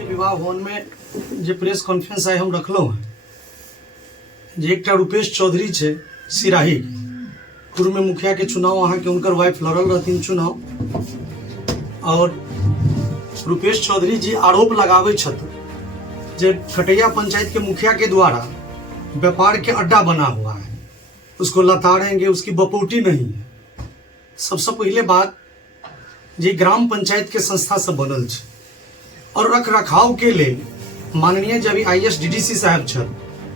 विवाह भवन में जे प्रेस कॉन्फ्रेंस आए हम रखलो हैं जे एक रूपेश चौधरी छे सिराही पूर्व में मुखिया के चुनाव वहाँ के उनकर वाइफ लड़ल रहती चुनाव। और रूपेश चौधरी जी आरोप लगावे जे कटैया पंचायत के मुखिया के द्वारा व्यापार के अड्डा बना हुआ है, उसको लताड़ेंगे, उसकी बपोटी नहीं है। सबसे पहले बात जी ग्राम पंचायत के संस्था से बनल छे और रख रखाव के लिए माननीय जब ISDDC साहब छल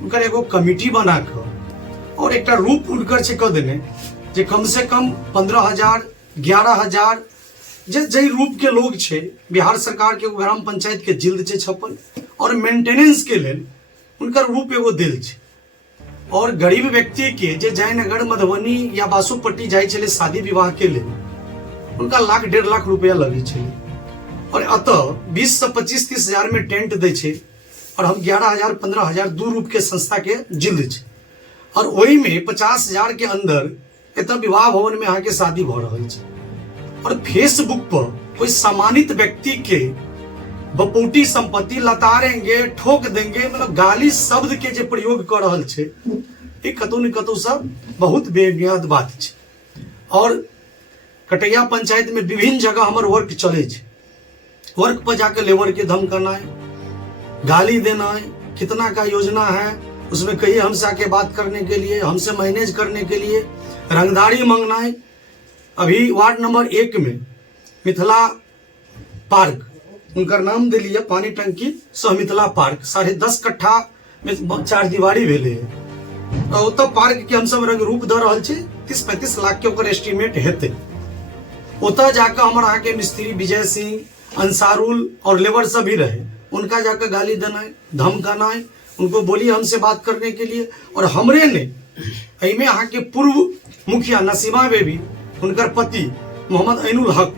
उनकर एगो कमिटी बना कर और एक रूप उनकर छे क देने जे कम से कम 15,000 11,000 जे रूप के लोग छे बिहार सरकार के ग्राम पंचायत के जिल्द छे छपल और मेंटेनेंस के लिए उनकर रूप एगो दिल छे। और गरीब व्यक्ति के जे जयनगर मधुबनी या बासुपट्टी जाए चले शादी विवाह के लिए उनका लाख 1.5 लाख रुपया लगे छे और अतः 20 से 25-30 हजार में टेंट दे छे और हम 11,000 15,000 दू रूप के संस्था के जिल्द छे और वही में 50,000 के अंदर इतना विवाह भवन में आके शादी भ रहा है। और फेसबुक पर कोई सम्मानित व्यक्ति के बपोटी संपत्ति लतारेंगे, ठोक देंगे, मतलब गाली शब्द के जे प्रयोग कर रहा छे एक कतौ न कतौ सब बहुत बेबुनियाद बात छे। और कटैया पंचायत में विभिन्न जगह हमारे वर्क चले छे, वर्क पर जाकर लेबर के धमकाना है, गाली देना है, कितना का योजना है उसमें कहिए हमसे आके बात करने के लिए, हमसे मैनेज करने के लिए, रंगदारी मांगना है। अभी वार्ड नंबर 1 में मिथिला पार्क उनका नाम दे लिया पानी टंकी सह मिथिला पार्क 10.5 कट्ठा में 4 दीवारी भेले है तो पार्क के हम सब रंग रूप द रहा छे 30-35 लाख के ऊपर एस्टिमेट हेते। उतना जाकर हमारा के मिस्त्री विजय सिंह, अंसारुल और लेबर सब भी रहे, उनका जाकर गाली देना है, धमकाना है, उनको बोली हमसे बात करने के लिए। और हमरे ने में यहाँ के पूर्व मुखिया नसीमा बेबी उनकर पति मोहम्मद ऐनुल हक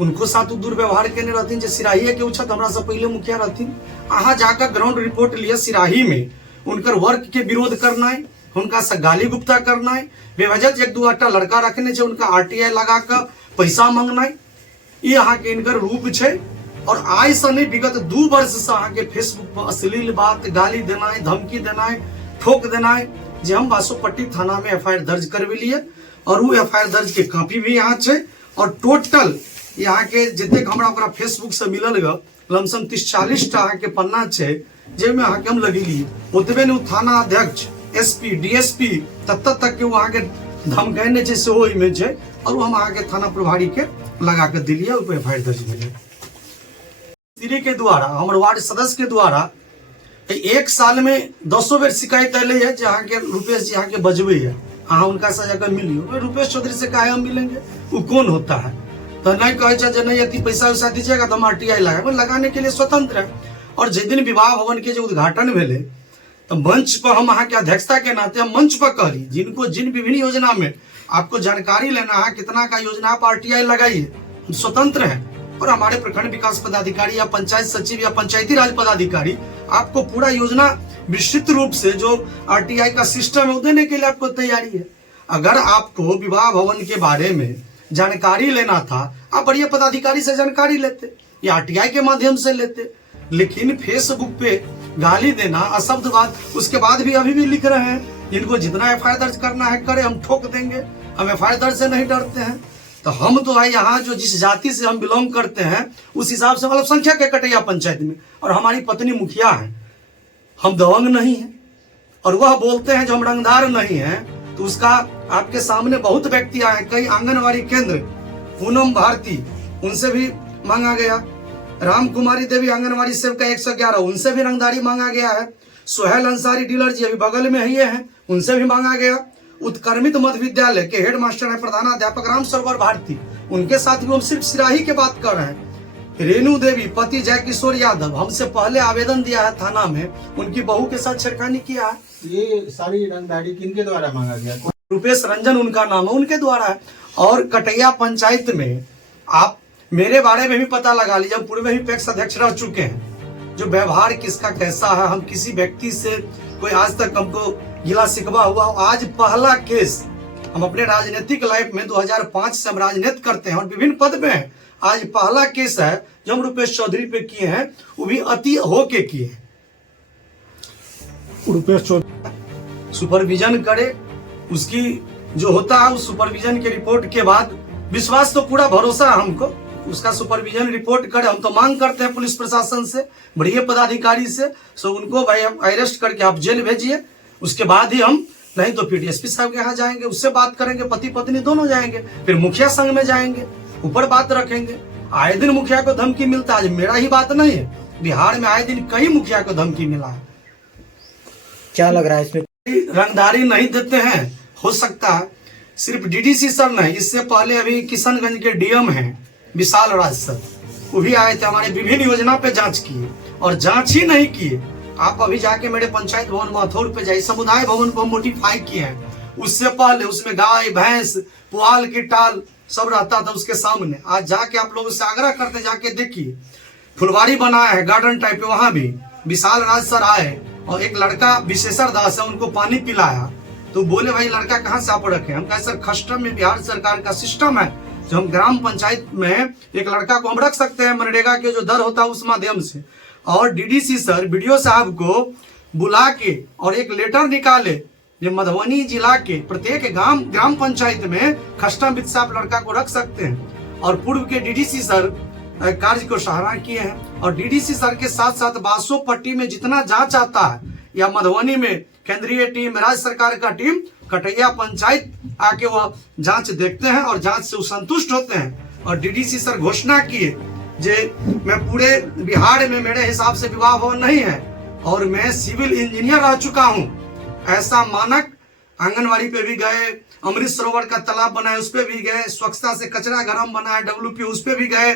उनको साथ दुर्व्यवहार के रहती जो सिराही के उछत हमरा से पहले मुखिया रहती। अहाँ जाकर ग्राउंड रिपोर्ट लिया सिराही में उनकर वर्क के विरोध करना है, उनका से गाली गुप्ता करना है, बेवजह 1-2 आटा लड़का रखने से उनका RTI लगा कर पैसा मांगना है। ये अहाँ के इनकर रूप छे। और आज से नहीं विगत 2 वर्ष से अहाँ के फेसबुक पर अश्लील बात, गाली देना है, धमकी देना है, ठोक देना है। जे हम बासुपट्टी थाना में FIR दर्ज करवे लिए और वो FIR दर्ज के कॉपी भी यहाँ छे। और टोटल यहाँ के जितने हमरा फेसबुक से मिलल ग लमसम 30-40 टा के पन्ना छे जेमे अहाँ के हम लगी लिए ओतबे ने थाना अध्यक्ष, SP, DSP तब तक के वहाँ के धमकाने छे सेहो में छे और हम अहाँ के थाना प्रभारी के लगा के दिलिए और FIR दर्ज भेले। मिस्त्री के द्वारा हमारे वार्ड सदस्य के द्वारा 1 साल में 10 बेर शिकायत अले है जहाँ के रूपेश जी यहाँ के बजबे है, हाँ उनका सजा कर मिलियो। रूपेश चौधरी से काहे हम मिलेंगे, वो कौन होता है? तो नहीं कहे नहीं यदि पैसा वैसा दीजिएगा तो हम RTI लगाने के लिए स्वतंत्र है। और जिस दिन विवाह भवन के जो उद्घाटन भेले तो मंच पर हम अहाँ के अध्यक्षता के नाते हम मंच पर कहली जिनको जिन विभिन्न योजना में आपको जानकारी लेना है, कितना का योजना आप RTI लगाइए, हम स्वतंत्र है। और हमारे प्रखंड विकास पदाधिकारी या पंचायत सचिव या पंचायती राज पदाधिकारी आपको पूरा योजना विस्तृत रूप से जो RTI का सिस्टम है देने के लिए आपको तैयारी है। अगर आपको विवाह भवन के बारे में जानकारी लेना था आप बढ़िया पदाधिकारी से जानकारी लेते या RTI के माध्यम से लेते, लेकिन फेसबुक पे गाली देना, अशब्द बात, उसके बाद भी अभी भी लिख रहे हैं जिनको जितना FIR दर्ज करना है करे, हम ठोक देंगे, हम FIR दर्ज से नहीं डरते हैं। तो हम तो है यहाँ जो जिस जाति से हम बिलोंग करते हैं उस हिसाब से मतलब संख्या के कटैया पंचायत में, और हमारी पत्नी मुखिया है, हम दबंग नहीं है और वह बोलते हैं जो हम रंगदार नहीं है। तो उसका आपके सामने बहुत व्यक्ति आए, कई आंगनवाड़ी केंद्र, पूनम भारती उनसे भी मांगा गया, राम कुमारी देवी आंगनवाड़ी सेविका 111 उनसे भी रंगदारी मांगा गया है, सोहेल अंसारी डीलर जी अभी बगल में ही है उनसे भी मांगा गया, उत्क्रमित मध्य विद्यालय के हेड मास्टर है प्रधानाध्यापक राम सरोवर भारती उनके साथ भी हम सिर्फ सिराही के बात कर रहे हैं। रेणु देवी पति जय किशोर यादव हमसे पहले आवेदन दिया है थाना में, उनकी बहू के साथ छेड़खानी किया है। ये सारी रंगदारी किनके द्वारा मांगा गया? रूपेश रंजन उनका नाम है, उनके द्वारा है। और कटैया पंचायत में आप मेरे बारे में भी पता लगा लीजिए, हम पूर्व में भी पैक्स अध्यक्ष रह चुके हैं। जो व्यवहार किसका कैसा है, हम किसी व्यक्ति से कोई आज तक हमको गिला शिकवा हुआ, आज पहला केस हम अपने राजनीतिक लाइफ में 2005 से हम राजनीति करते हैं और विभिन्न पद में हैं। आज पहला केस है जो हम रुपेश चौधरी पे किए हैं, वो भी अति होके किए हैं। रुपेश चौधरी सुपरविजन करे, उसकी जो होता है उस सुपरविजन के रिपोर्ट के बाद विश्वास तो पूरा भरोसा है हमको, उसका सुपरविजन रिपोर्ट करे। हम तो मांग करते हैं पुलिस प्रशासन से, बड़े पदाधिकारी से, सो उनको भाई अरेस्ट करके आप जेल भेजिए, उसके बाद ही हम, नहीं तो फिर डीएसपी साहब के यहाँ जाएंगे, उससे बात करेंगे, पति पत्नी दोनों जाएंगे, फिर मुखिया संघ में जाएंगे, ऊपर बात रखेंगे। आए दिन मुखिया को धमकी मिलता है, मेरा ही बात नहीं है, बिहार में आए दिन कई मुखिया को धमकी मिला है। क्या लग रहा है इसमें? रंगदारी नहीं देते हैं, हो सकता है सिर्फ डीडीसी सर नहीं, इससे पहले अभी किशनगंज के डीएम हैं विशाल राज सर, वो भी आए थे, हमारे विभिन्न योजना पे जांच किए और जांच ही नहीं किए। आप अभी जाके मेरे पंचायत भवन माथौर पे जाइए, समुदाय भवन को मोडिफाई किए हैं, उससे पहले उसमें गाय भैंस पुआल की टाल सब रहता था उसके सामने। आज जाके आप लोगों से आग्रह करते जाके देखिए, फुलवारी बनाया है गार्डन टाइप पे, वहां भी विशाल राज सर आए और एक लड़का विशेषर दास है, उनको पानी पिलाया, तो बोले भाई लड़का कहाँ से आप रखे? हम कहे सर कस्टम में बिहार सरकार का सिस्टम है, जो हम ग्राम पंचायत में एक लड़का को हम रख सकते हैं मनरेगा के जो दर होता है उस माध्यम से। और डीडीसी सर बीडीओ साहब को बुला के और एक लेटर निकाले, जो मधुबनी जिला के प्रत्येक ग्राम पंचायत में कस्टम वित्त से आप लड़का को रख सकते हैं। और पूर्व के डीडीसी सर कार्य को सराहना किए हैं। और डीडीसी सर के साथ साथ बासोपट्टी में जितना जांच आता है, या मधुबनी में केंद्रीय टीम, राज्य सरकार का टीम कटैया पंचायत आके वो जांच देखते हैं और जांच से संतुष्ट होते हैं। और डीडीसी सर घोषणा किए जे मैं पूरे बिहार में मेरे हिसाब से विवाह भवन नहीं है और मैं सिविल इंजीनियर रह चुका हूं, ऐसा मानक। आंगनवाड़ी पे भी गए, अमृत सरोवर का तालाब बनाए उस पे भी गए, स्वच्छता से कचरा गरम बनाया WP उस पे भी गए,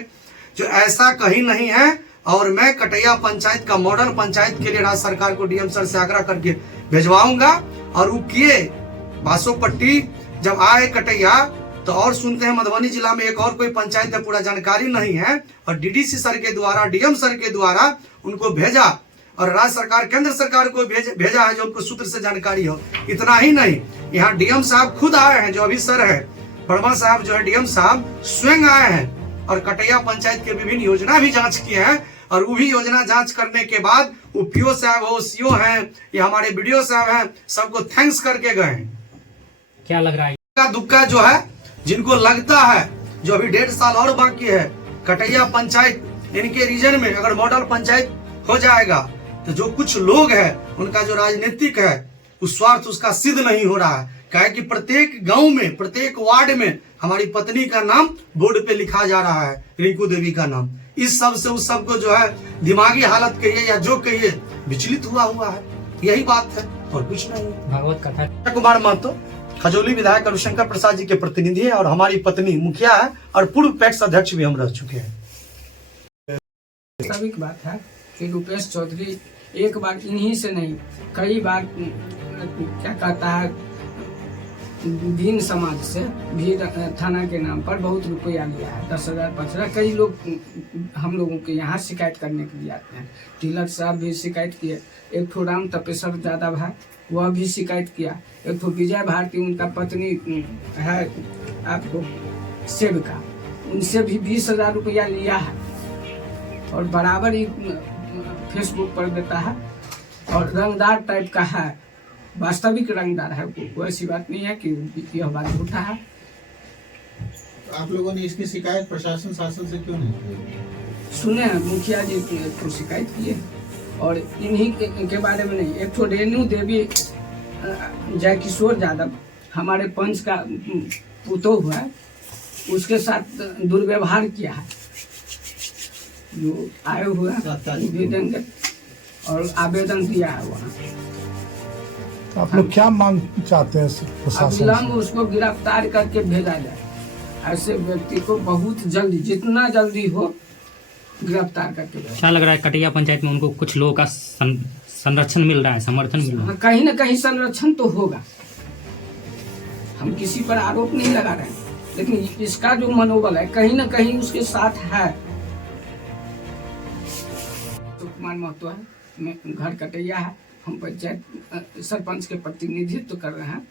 जो ऐसा कहीं नहीं है। और मैं कटैया पंचायत का मॉडल पंचायत के लिए राज्य सरकार को डीएम सर से आग्रह करके भेजवाऊंगा। और वो किए, बासोपट्टी जब आए कटैया तो और सुनते हैं मधुबनी जिला में एक और कोई पंचायत है, पूरा जानकारी नहीं है, और डीडीसी सर के द्वारा, डीएम सर के द्वारा उनको भेजा और राज्य सरकार केंद्र सरकार को भेजा है, जो उनको सूत्र से जानकारी हो। इतना ही नहीं, यहाँ डीएम साहब खुद आए हैं, जो अभी सर है वर्मा साहब, जो है डीएम साहब स्वयं आए हैं और कटैया पंचायत के विभिन्न योजना भी जांच किए हैं। और वो भी योजना जांच करने के बाद पीओ साहब हो, सीओ हैं या हमारे बीडीओ साहब हैं, सबको थैंक्स करके गए हैं। क्या लग रहा है? दुक्का जो है, जिनको लगता है जो अभी 1.5 साल और बाकी है, कटैया पंचायत इनके रीजन में अगर मॉडल पंचायत हो जाएगा तो जो कुछ लोग हैं उनका जो राजनीतिक है उस स्वार्थ उसका सिद्ध नहीं हो रहा है। कहे कि प्रत्येक गांव में, प्रत्येक वार्ड में हमारी पत्नी का नाम बोर्ड पे लिखा जा रहा है, रिंकू देवी का नाम। इस सब से उस सब को जो है दिमागी हालत कहिए या जो कहिए विचलित हुआ है, यही बात है और कुछ नहीं। भागवत कथा। कुमार महतो खजौली विधायक रविशंकर प्रसाद जी के प्रतिनिधि है और हमारी पत्नी मुखिया है और पूर्व पैक्स अध्यक्ष भी हम रह चुके हैं। वास्तविक बात है कि रुपेश चौधरी एक बार इन्हीं से नहीं, कई बार क्या कहता है, भीन समाज से भी थाना के नाम पर बहुत रुपया लिया है, 10,000 15,000। कई लोग हम लोगों के यहाँ शिकायत करने के लिए आते हैं। तिलक साहब भी शिकायत किए, एक ठो राम तपेश्वर यादव है, वह भी शिकायत किया, एक ठो विजय भारती उनका पत्नी है आपको सेविका, उनसे भी 20,000 रुपया लिया है और बराबर ही फेसबुक पर देता है। और रंगदार टाइप का है, वास्तविक रंगदार है, कोई ऐसी बात नहीं है कि यह बात झूठा है। आप लोगों ने इसकी शिकायत प्रशासन शासन से क्यों नहीं की? सुने हैं मुखिया जी तो शिकायत किए और इन्हीं के बारे में नहीं, एक तो रेणु देवी जयकिशोर यादव हमारे पंच का पुतो हुआ है, उसके साथ दुर्व्यवहार किया है, जो आए हुए भी देंगे और आवेदन दिया है वहाँ। तो आप लोग क्या मांग चाहते हैं प्रशासन से? अविलंब उसको गिरफ्तार करके भेजा जाए, ऐसे व्यक्ति को बहुत जल्दी, जितना जल्दी हो गिरफ्तार करके भेजा। क्या लग रहा है कटैया पंचायत में उनको कुछ लोगों का संरक्षण मिल रहा है, समर्थन मिल रहा है? कहीं न कहीं संरक्षण तो होगा, हम किसी पर आरोप नहीं लगा रहे हैं, लेकिन इसका जो मनोबल है कहीं न कहीं उसके साथ है। तो कुमार महतो है, मैं घर कटैया है, हम पंचायत सरपंच के प्रतिनिधित्व कर रहे हैं।